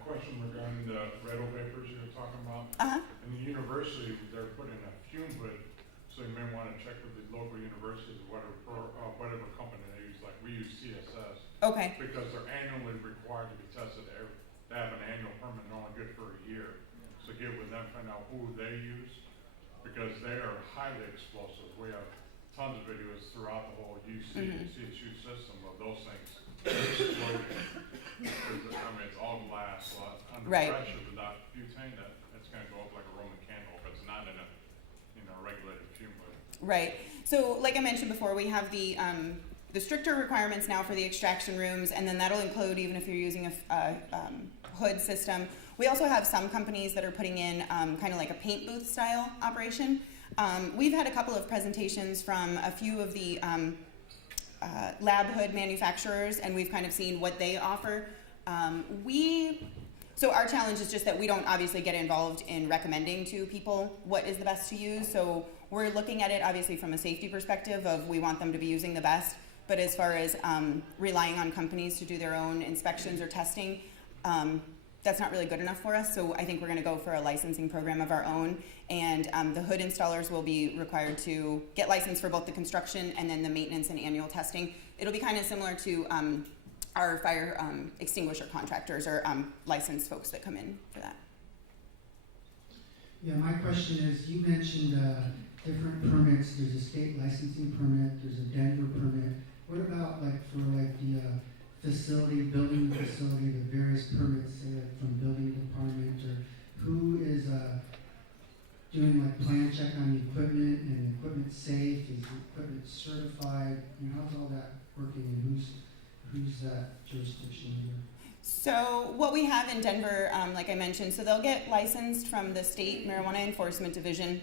Question regarding the rental papers you were talking about. In the university, they're putting a fume hood, so you may want to check with the local universities, whatever company they use, like we use CSS. Okay. Because they're annually required to be tested. They have an annual permit and only good for a year. So get with them, find out who they use, because they are highly explosive. We have tons of videos throughout the whole CSU system of those things exploding. I mean, it's all glass, under pressure without butane, that's going to go up like a Roman candle if it's not in a regulated fume hood. Right. So, like I mentioned before, we have the stricter requirements now for the extraction rooms, and then that'll include even if you're using a hood system. We also have some companies that are putting in kind of like a paint booth style operation. We've had a couple of presentations from a few of the lab hood manufacturers, and we've kind of seen what they offer. So our challenge is just that we don't obviously get involved in recommending to people what is the best to use. So we're looking at it obviously from a safety perspective of we want them to be using the best, but as far as relying on companies to do their own inspections or testing, that's not really good enough for us. So I think we're going to go for a licensing program of our own, and the hood installers will be required to get licensed for both the construction and then the maintenance and annual testing. It'll be kind of similar to our fire extinguisher contractors or licensed folks that come in for that. Yeah, my question is, you mentioned different permits. There's a state licensing permit, there's a Denver permit. What about the facility, building facility, the various permits from building department, or who is doing like plan check on the equipment and the equipment safe? Is the equipment certified? How's all that working, and who's that jurisdiction under? So what we have in Denver, like I mentioned, so they'll get licensed from the State Marijuana Enforcement Division.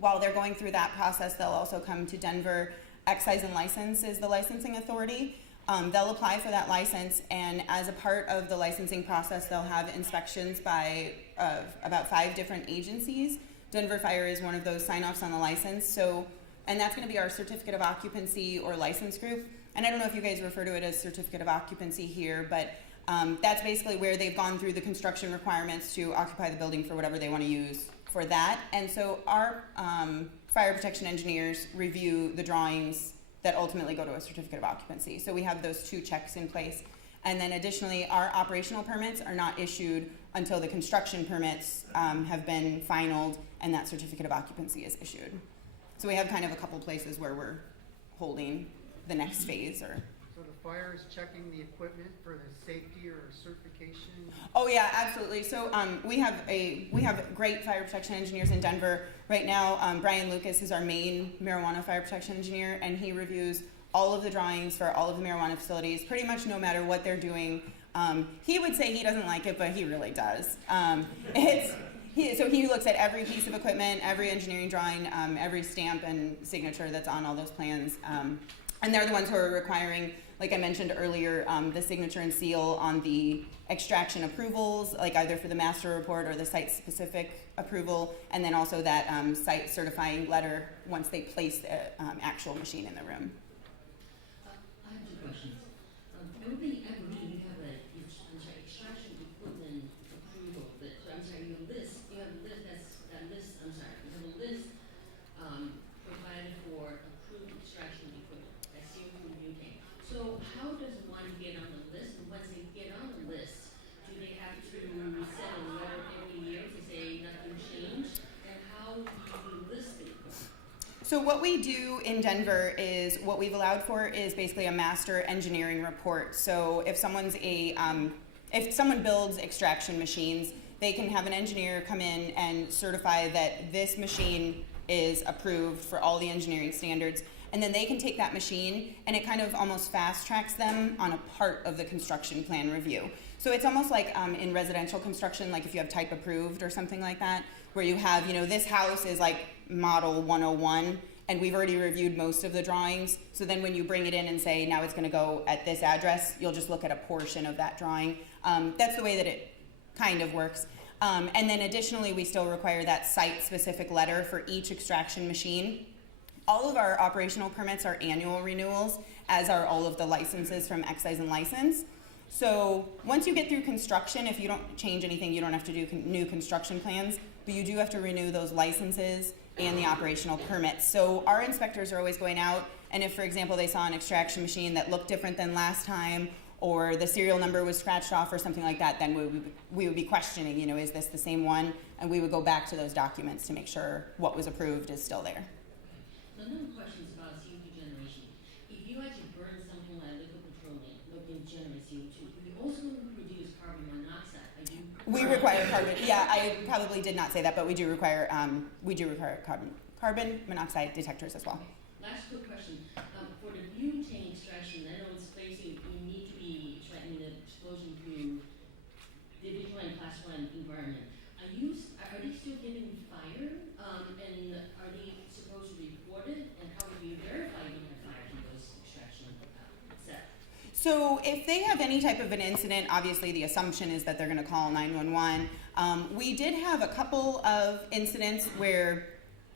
While they're going through that process, they'll also come to Denver. Excise and License is the licensing authority. They'll apply for that license, and as a part of the licensing process, they'll have inspections by about 5 different agencies. Denver Fire is one of those sign-offs on the license. So, and that's going to be our certificate of occupancy or license group. And I don't know if you guys refer to it as certificate of occupancy here, but that's basically where they've gone through the construction requirements to occupy the building for whatever they want to use for that. And so our fire protection engineers review the drawings that ultimately go to a certificate of occupancy. So we have those 2 checks in place. And then additionally, our operational permits are not issued until the construction permits have been finalized and that certificate of occupancy is issued. So we have kind of a couple places where we're holding the next phase. Or so the fire is checking the equipment for the safety or certification? Oh yeah, absolutely. So we have great fire protection engineers in Denver right now. Brian Lucas is our main marijuana fire protection engineer, and he reviews all of the drawings for all of the marijuana facilities, pretty much no matter what they're doing. He would say he doesn't like it, but he really does. So he looks at every piece of equipment, every engineering drawing, every stamp and signature that's on all those plans. And they're the ones who are requiring, like I mentioned earlier, the signature and seal on the extraction approvals, like either for the master report or the site-specific approval, and then also that site certifying letter once they place the actual machine in the room. I have 2 questions. Every we have a extraction equipment approval. You have a list. You have a list provided for approved extraction equipment. That's here from the UK. So how does one get on the list? And once they get on the list, do they have to send a letter every year to say nothing changed? And how do you list the equipment? So what we do in Denver is, what we've allowed for is basically a master engineering report. So if if someone builds extraction machines, they can have an engineer come in and certify that this machine is approved for all the engineering standards. And then they can take that machine and it kind of almost fast tracks them on a part of the construction plan review. So it's almost like in residential construction, like if you have type approved or something like that, where you have, this house is like model 101 and we've already reviewed most of the drawings. So then when you bring it in and say, now it's gonna go at this address, you'll just look at a portion of that drawing. That's the way that it kind of works. And then additionally, we still require that site-specific letter for each extraction machine. All of our operational permits are annual renewals, as are all of the licenses from excise and license. So once you get through construction, if you don't change anything, you don't have to do new construction plans, but you do have to renew those licenses and the operational permits. So our inspectors are always going out, and if, for example, they saw an extraction machine that looked different than last time, or the serial number was scratched off or something like that, then we would be questioning, is this the same one? And we would go back to those documents to make sure what was approved is still there. Another question is about CO2 generation. If you actually burn something like liquid petroleum, looking to generate CO2, you also produce carbon monoxide. We require carbon. Yeah, I probably did not say that, but we do require carbon monoxide detectors as well. Last quick question. For the butane extraction, I know it's basically you need to be extracting the explosion through digital and class 1 environment. Are they still getting fire? And are they supposed to report it? And how do you verify you have fire from those extraction set? So if they have any type of an incident, obviously the assumption is that they're going to call 911. We did have a couple of incidents where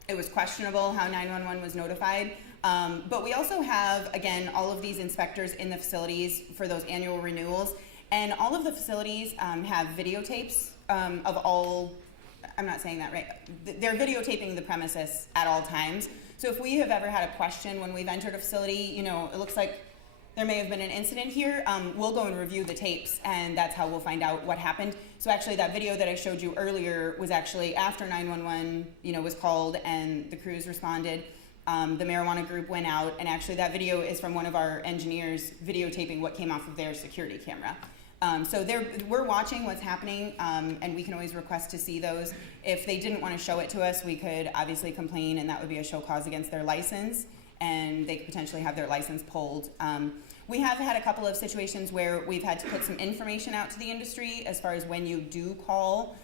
it was questionable how 911 was notified. But we also have, again, all of these inspectors in the facilities for those annual renewals. And all of the facilities have videotapes of all, I'm not saying that right, they're videotaping the premises at all times. So if we have ever had a question when we've entered a facility, it looks like there may have been an incident here, we'll go and review the tapes, and that's how we'll find out what happened. So actually that video that I showed you earlier was actually after 911 was called and the crews responded. The marijuana group went out, and actually that video is from one of our engineers videotaping what came off of their security camera. So we're watching what's happening, and we can always request to see those. If they didn't want to show it to us, we could obviously complain, and that would be a show cause against their license, and they could potentially have their license pulled. We have had a couple of situations where we've had to put some information out to the industry as far as when you do call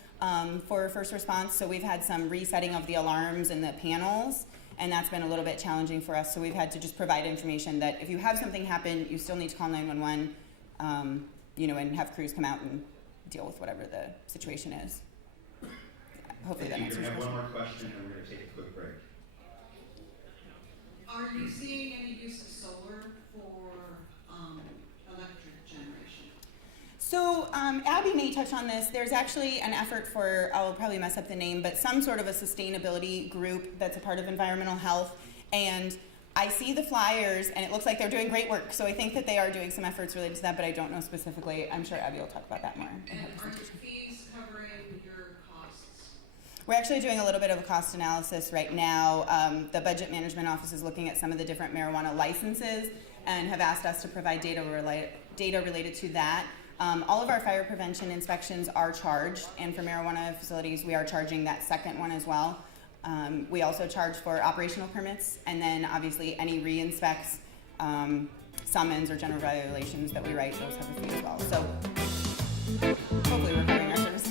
for first response. So we've had some resetting of the alarms and the panels, and that's been a little bit challenging for us. So we've had to just provide information that if you have something happen, you still need to call 911, and have crews come out and deal with whatever the situation is. Hopefully that answers your question. We have one more question, and we're going to take a quick break. Are you seeing any use of solar for electric generation? So Abby may touch on this. There's actually an effort for, I'll probably mess up the name, but some sort of a sustainability group that's a part of environmental health. And I see the flyers, and it looks like they're doing great work. So I think that they are doing some efforts related to that, but I don't know specifically. I'm sure Abby will talk about that more. And are your fees covering your costs? We're actually doing a little bit of a cost analysis right now. The Budget Management Office is looking at some of the different marijuana licenses and have asked us to provide data related to that. All of our fire prevention inspections are charged, and for marijuana facilities, we are charging that second one as well. We also charge for operational permits, and then obviously any re-inspects, summons or general violations that we write, those have a fee as well. So hopefully we're covering our service.